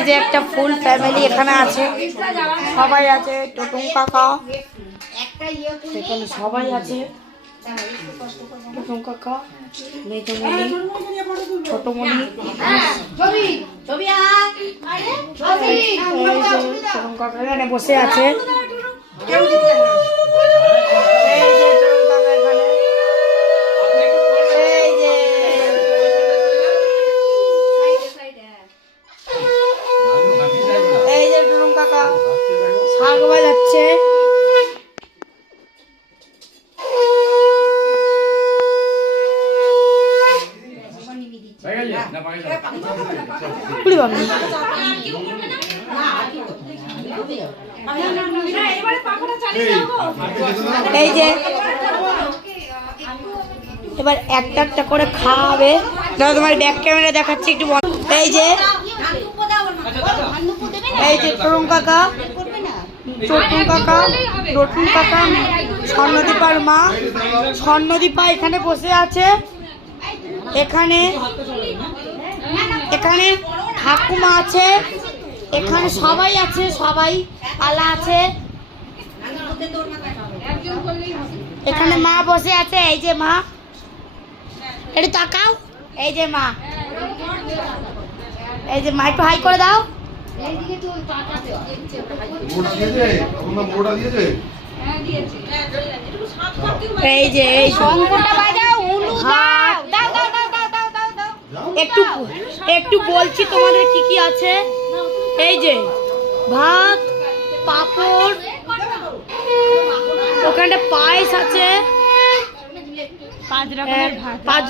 এই যে একটা ফুল ফ্যামিলি এখানে আছে, সবাই আছে। টোটুম কাকা এখানে সবাই আছে, টোটুম কাকা, মেজমণি, ছোটমণি, টোটুম কাকা এখানে বসে আছে। শাক বাজাচ্ছে। এই যে এবার একটা একটা করে খাওয়াবে। তোমার ব্যাক ক্যামেরা দেখাচ্ছি একটু। এই যে তরুণ কাকা, টোটুম কাকা, রটুন কাকা, স্বর্ণদীপার মা, স্বর্ণদীপা এখানে বসে আছে। এখানে এখানে ঠাকুমা আছে, এখানে সবাই আছে, সবাই আলা আছে। এখানে মা বসে আছে। এই যে মা, একটু তাকাও। এই যে মা, এই যে মা একটু হাই করে দাও। এই যে একটু একটু বলছি তোমাদের কি কি আছে। এই যে ভাত, পাঁপড়, ওখানে পায়েস আছে, 5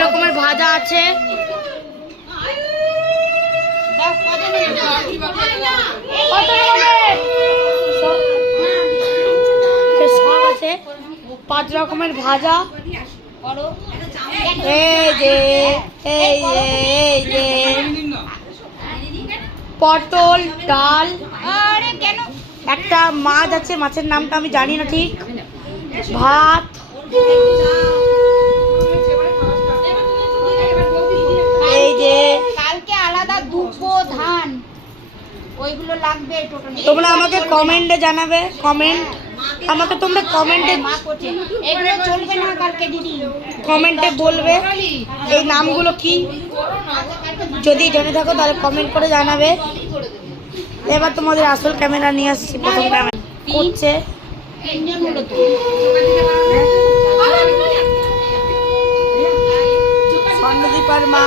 রকমের ভাজা আছে। সব আছে, 5 রকমের ভাজা। এই যে পটল, ডাল, একটা মাছ আছে, মাছের নামটা আমি জানি না ঠিক, ভাত। এই যে কালকে আলাদা দুপো ধান ওইগুলো লাগবে। তোমরা আমাকে কমেন্টে জানাবে, আমাকে তোমরা কমেন্টে, এগুলো চলবে না কালকে দিদি, কমেন্টে বলবে এই নামগুলো কি, যদি জেনে থাকো তাহলে কমেন্ট করে জানাবে। এবার তোমাদের আসল ক্যামেরা নিয়ে আসছি। প্রথম ক্যামেরা করছে স্বর্ণদীপার মা,